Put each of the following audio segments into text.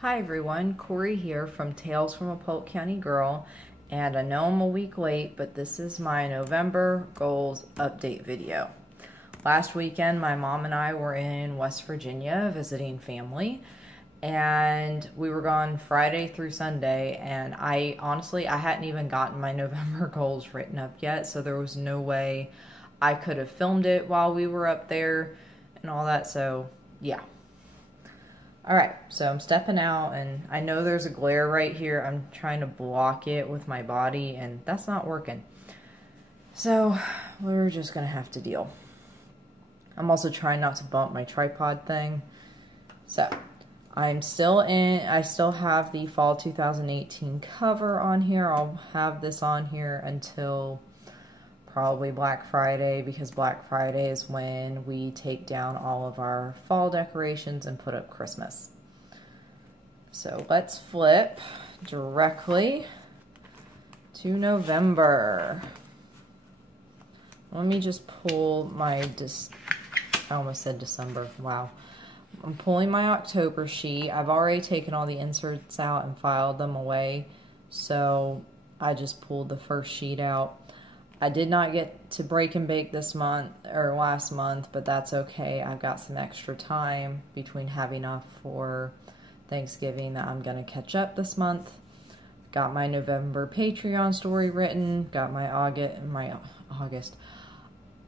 Hi everyone, Corey here from Tales from a Polk County Girl, and I know I'm a week late, but this is my November goals update video. Last weekend, my mom and I were in West Virginia visiting family, and we were gone Friday through Sunday, and I hadn't even gotten my November goals written up yet, so there was no way I could have filmed it while we were up there and all that, so yeah. Alright, so I'm stepping out, and I know there's a glare right here. I'm trying to block it with my body, and that's not working. So, we're just going to have to deal. I'm also trying not to bump my tripod thing. So, I still have the fall 2018 cover on here. I'll have this on here until probably Black Friday, because Black Friday is when we take down all of our fall decorations and put up Christmas. So let's flip directly to November. Let me just pull my, I almost said December, wow. I'm pulling my October sheet. I've already taken all the inserts out and filed them away, so I just pulled the first sheet out. I did not get to break and bake this month, or last month, but that's okay. I've got some extra time between having off for Thanksgiving that I'm going to catch up this month. Got my November Patreon story written, got my August.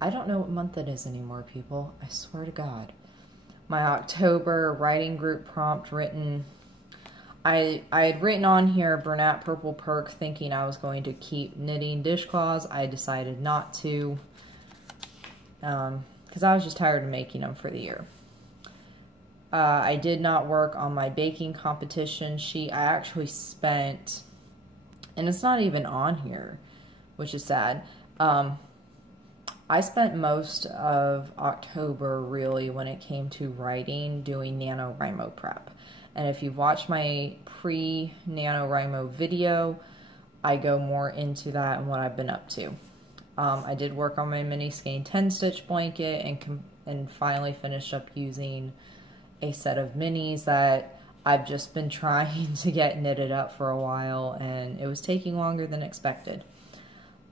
I don't know what month it is anymore, people. I swear to God. My October writing group prompt written. I had written on here Bernat Purple Perk, thinking I was going to keep knitting dishcloths. I decided not to, because I was just tired of making them for the year. I did not work on my baking competition sheet. I actually spent, and it's not even on here, which is sad. I spent most of October, really, when it came to writing, doing NaNoWriMo prep. And if you've watched my pre-NaNoWriMo video, I go more into that and what I've been up to. I did work on my mini skein 10-stitch blanket and finally finished up using a set of minis that I've just been trying to get knitted up for a while, and it was taking longer than expected.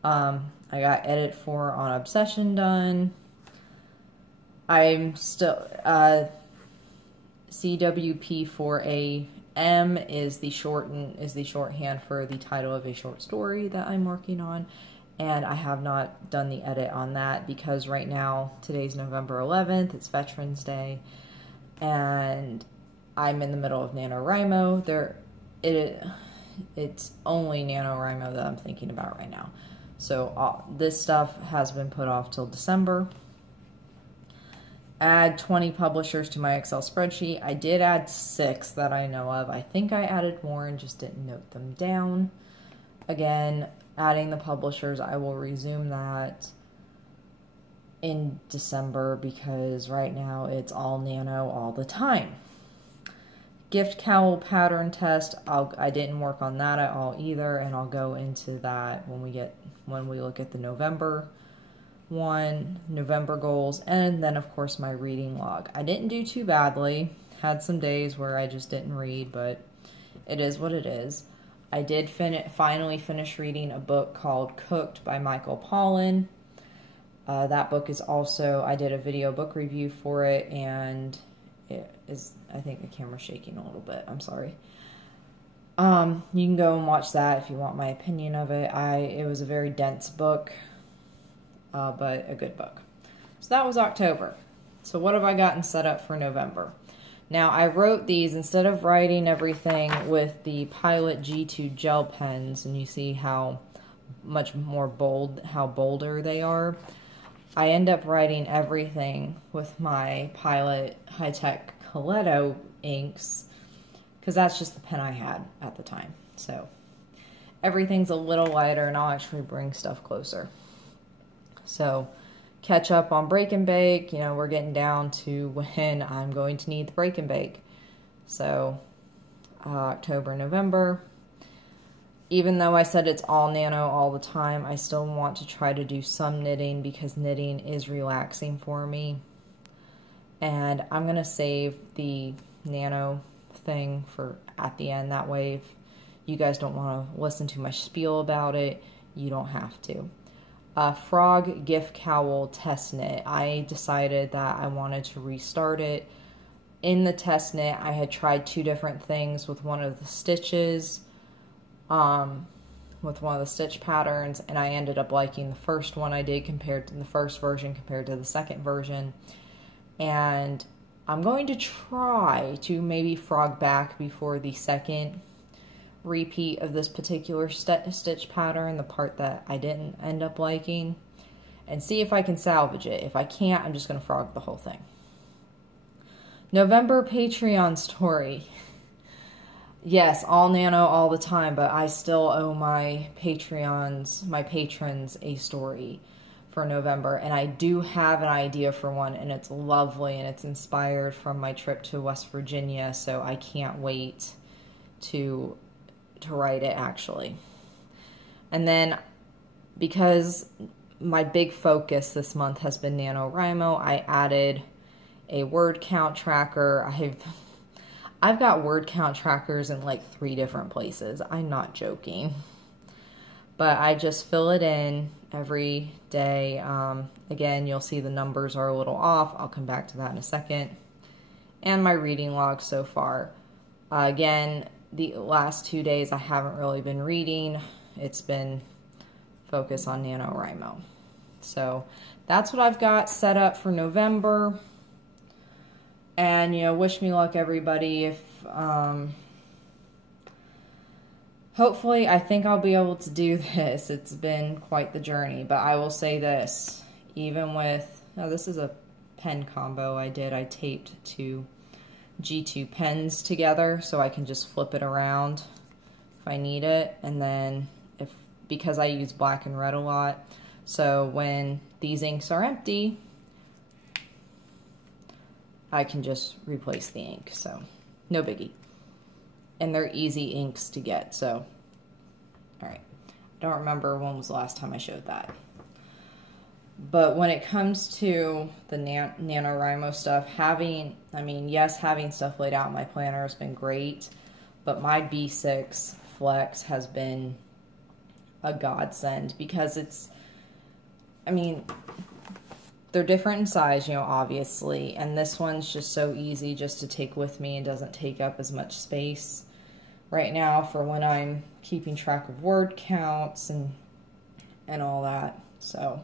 I got edit 4 on Obsession done. I'm still... CWP4AM is the shorthand for the title of a short story that I'm working on, and I have not done the edit on that because right now, today's November 11th, it's Veterans Day, and I'm in the middle of NaNoWriMo. It's only NaNoWriMo that I'm thinking about right now. So this stuff has been put off till December. Add 20 publishers to my Excel spreadsheet. I did add 6 that I know of. I think I added more and just didn't note them down. Again, adding the publishers, I will resume that in December because right now it's all Nano all the time. Gift cowl pattern test, I didn't work on that at all either, and I'll go into that when we look at the November goals, and then of course my reading log. I didn't do too badly, had some days where I just didn't read, but it is what it is. I did finally finish reading a book called Cooked by Michael Pollan. That book is also, I did a video book review for it, and it is, I think the camera's shaking a little bit, I'm sorry. You can go and watch that if you want my opinion of it. It was a very dense book, but a good book. So that was October. So what have I gotten set up for November? Now I wrote these, instead of writing everything with the Pilot G2 gel pens, and you see how much more bolder they are, I end up writing everything with my Pilot High-Tech Coletto inks, because that's just the pen I had at the time. So everything's a little lighter, and I'll actually bring stuff closer. So, catch up on break and bake. You know, we're getting down to when I'm going to need the break and bake. So, October, November. Even though I said it's all Nano all the time, I still want to try to do some knitting because knitting is relaxing for me. And I'm going to save the Nano thing for at the end. That way, if you guys don't want to listen to my spiel about it, you don't have to. Frog Gift Cowl Test Knit. I decided that I wanted to restart it. In the test knit, I had tried 2 different things with one of the stitches, with one of the stitch patterns, and I ended up liking the first one I did compared to the first version compared to the second version. And I'm going to try to maybe frog back before the second repeat of this particular stitch pattern, the part that I didn't end up liking, and see if I can salvage it. If I can't, I'm just going to frog the whole thing. November Patreon story. Yes, all NaNo all the time, but I still owe my patrons a story for November, and I do have an idea for one, and it's lovely, and it's inspired from my trip to West Virginia, so I can't wait to write it, actually. And then, because my big focus this month has been NaNoWriMo, I added a word count tracker. I've got word count trackers in like 3 different places. I'm not joking. But I just fill it in every day. Again, you'll see the numbers are a little off. I'll come back to that in a second. And my reading log so far. Again, the last 2 days I haven't really been reading. It's been focused on NaNoWriMo. So that's what I've got set up for November. And, you know, wish me luck, everybody. If hopefully, I think I'll be able to do this. It's been quite the journey. But I will say this, even with, this is a pen combo I did. I taped 2 G2 pens together so I can just flip it around if I need it. And then, because I use black and red a lot, so when these inks are empty, I can just replace the ink, so no biggie. And they're easy inks to get, so, all right. I don't remember when was the last time I showed that. But when it comes to the NaNoWriMo stuff, having stuff laid out in my planner has been great, but my B6 Flex has been a godsend because it's, they're different in size, you know, obviously, and this one's just so easy just to take with me and doesn't take up as much space right now for when I'm keeping track of word counts and all that. So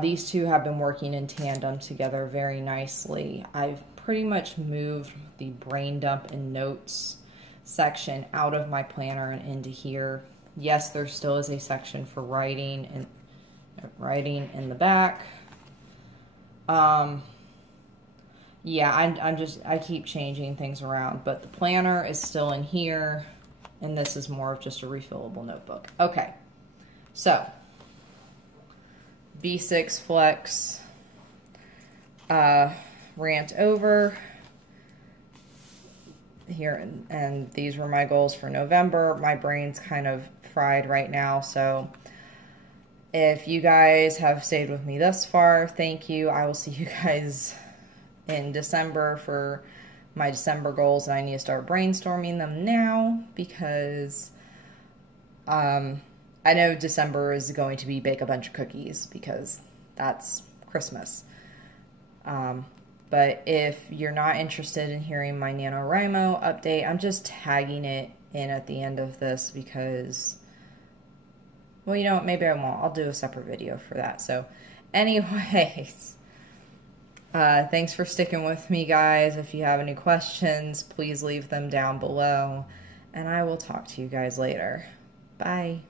these two have been working in tandem together very nicely. I've pretty much moved the brain dump and notes section out of my planner and into here. Yes, there still is a section for writing and writing in the back. Yeah, I keep changing things around, but the planner is still in here, and this is more of just a refillable notebook. Okay, so B6 Flex rant over here, and these were my goals for November. My brain's kind of fried right now, so if you guys have stayed with me thus far, thank you. I will see you guys in December for my December goals, and I need to start brainstorming them now because I know December is going to be bake a bunch of cookies because that's Christmas. But if you're not interested in hearing my NaNoWriMo update, I'm just tagging it in at the end of this because, well, you know what, maybe I won't. I'll do a separate video for that. So anyways, thanks for sticking with me, guys. If you have any questions, please leave them down below, and I will talk to you guys later. Bye.